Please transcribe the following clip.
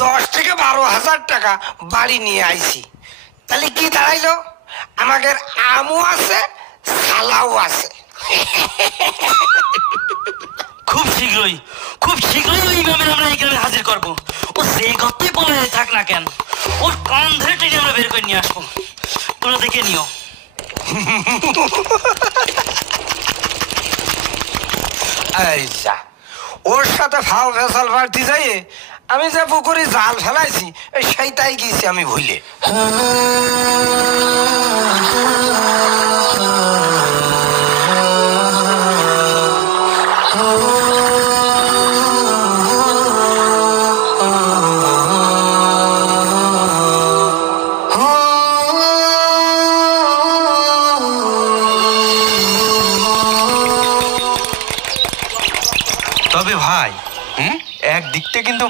10,000 থেকে 12,000 টাকা বাড়ি নিয়ে আইছি। তাহলে কি দাঁড়াইলো? আমাদের আমও আছে, সালাও আছে। খুব শীঘ্রই ওই ইমামের আমরা এই গ্রামে হাজির করবো। ও যে গতই বলে থাক না কেন, ওর কান ধরে টেনে আমরা বের করে নিয়ে আসবো। তোমরা দেখে নিও। এই যা, ওর সাথে ফাও ফেসাল বাড়তি যাই আমি যে পুকুরে জাল ফেলাইছি সেইটাই গিয়েছি আমি ভুলে। তবে ভাই একদিকটা কিন্তু